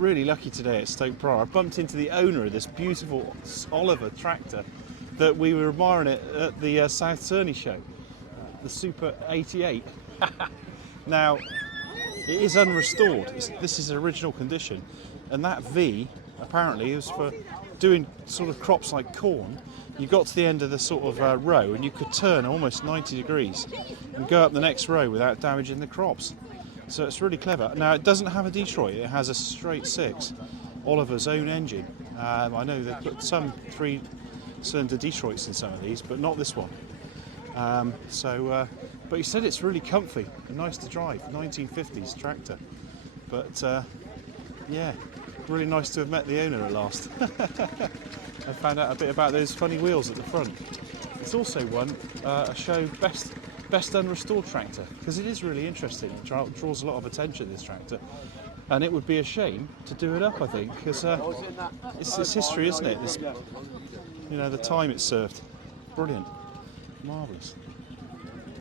really lucky today at Stoke Prior. I bumped into the owner of this beautiful Oliver tractor that we were admiring it at the South Turney show, the Super 88. Now, it is unrestored. This is original condition, and that V apparently is for doing sort of crops like corn. You got to the end of the sort of row, and you could turn almost 90 degrees and go up the next row without damaging the crops. So it's really clever. Now, it doesn't have a Detroit, it has a straight six, Oliver's own engine. I know they've put some 3-cylinder Detroits in some of these, but not this one. But he said it's really comfy and nice to drive, 1950s tractor. But yeah, really nice to have met the owner at last. I found out a bit about those funny wheels at the front. It's also won a show best unrestored tractor, because it is really interesting. It draws a lot of attention, this tractor, and it would be a shame to do it up, I think, because it's history, isn't it? This, you know, the time it served. Brilliant, marvellous.